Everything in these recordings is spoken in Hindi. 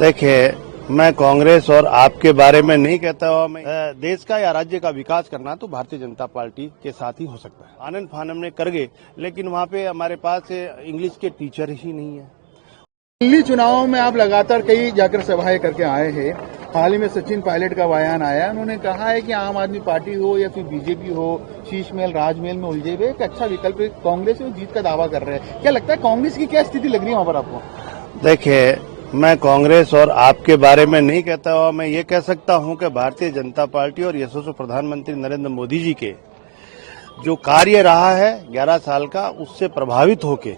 देखिए, मैं कांग्रेस और आपके बारे में नहीं कहता हूँ। मैं देश का या राज्य का विकास करना तो भारतीय जनता पार्टी के साथ ही हो सकता है। आनंद फानन में कर गए, लेकिन वहाँ पे हमारे पास इंग्लिश के टीचर ही नहीं है। दिल्ली चुनावों में आप लगातार कई जाकर सभाएं करके आए हैं। हाल ही में सचिन पायलट का बयान आया, उन्होंने कहा है कि आम आदमी पार्टी हो या फिर बीजेपी हो, शीशमहल राजमहल में उलझे हुए एक अच्छा विकल्प कांग्रेस में जीत का दावा कर रहे हैं। क्या लगता है कांग्रेस की क्या स्थिति लग रही है वहां पर आपको? देखिए, मैं कांग्रेस और आपके बारे में नहीं कहता हूँ। मैं ये कह सकता हूँ कि भारतीय जनता पार्टी और यशस्वी प्रधानमंत्री नरेंद्र मोदी जी के जो कार्य रहा है 11 साल का, उससे प्रभावित होके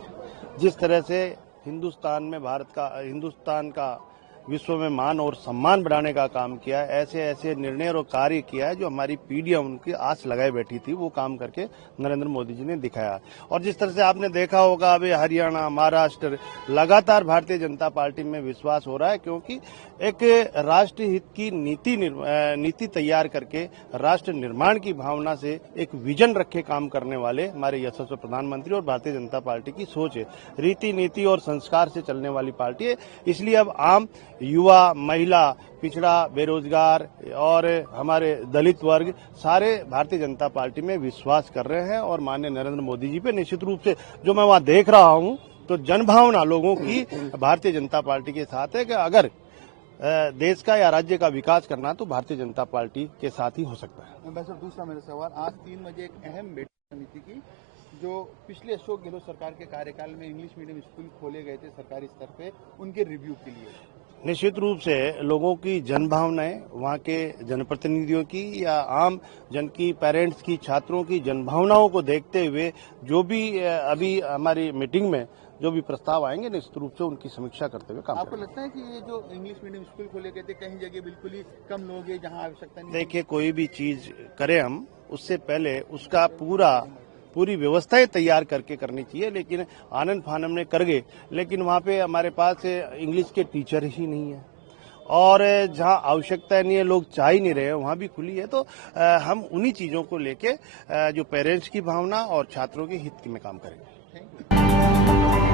जिस तरह से हिंदुस्तान का विश्व में मान और सम्मान बढ़ाने का काम किया है, ऐसे ऐसे निर्णय और कार्य किया है जो हमारी पीढ़ियां उनकी आस लगाए बैठी थी, वो काम करके नरेंद्र मोदी जी ने दिखाया। और जिस तरह से आपने देखा होगा, अभी हरियाणा, महाराष्ट्र लगातार भारतीय जनता पार्टी में विश्वास हो रहा है, क्योंकि एक राष्ट्र हित की नीति तैयार करके राष्ट्र निर्माण की भावना से एक विजन रखे काम करने वाले हमारे यशस्वी प्रधानमंत्री और भारतीय जनता पार्टी की सोच है। रीति नीति और संस्कार से चलने वाली पार्टी है। इसलिए अब आम युवा, महिला, पिछड़ा, बेरोजगार और हमारे दलित वर्ग सारे भारतीय जनता पार्टी में विश्वास कर रहे हैं और माननीय नरेंद्र मोदी जी पे निश्चित रूप से जो मैं वहां देख रहा हूं, तो जनभावना लोगों की भारतीय जनता पार्टी के साथ है कि अगर देश का या राज्य का विकास करना तो भारतीय जनता पार्टी के साथ ही हो सकता है। वैसे दूसरा मेरा सवाल, आज 3 बजे एक अहम बैठक समिति की, जो पिछले अशोक गहलोत सरकार के कार्यकाल में इंग्लिश मीडियम स्कूल खोले गए थे सरकारी स्तर पे, उनके रिव्यू के लिए निश्चित रूप से लोगों की जनभावनाएं, वहाँ के जनप्रतिनिधियों की या आम जन की, पेरेंट्स की, छात्रों की जनभावनाओं को देखते हुए जो भी अभी हमारी मीटिंग में जो भी प्रस्ताव आएंगे, निश्चित रूप से उनकी समीक्षा करते हुए काम आपको करेंगे। लगता है कि ये जो इंग्लिश मीडियम स्कूल खोले गए थे, कहीं जगह बिल्कुल ही कम लोग हैं जहां आवश्यकता नहीं? देखिए, कोई भी चीज करें हम, उससे पहले उसका पूरी व्यवस्थाएं तैयार करके करनी चाहिए। लेकिन आनंद फानन में कर गए, लेकिन वहाँ पे हमारे पास इंग्लिश के टीचर ही नहीं है और जहाँ आवश्यकता नहीं है, लोग चाह ही नहीं रहे हैं, वहाँ भी खुली है। तो हम उन्हीं चीजों को लेके जो पेरेंट्स की भावना और छात्रों के हित में काम करेंगे।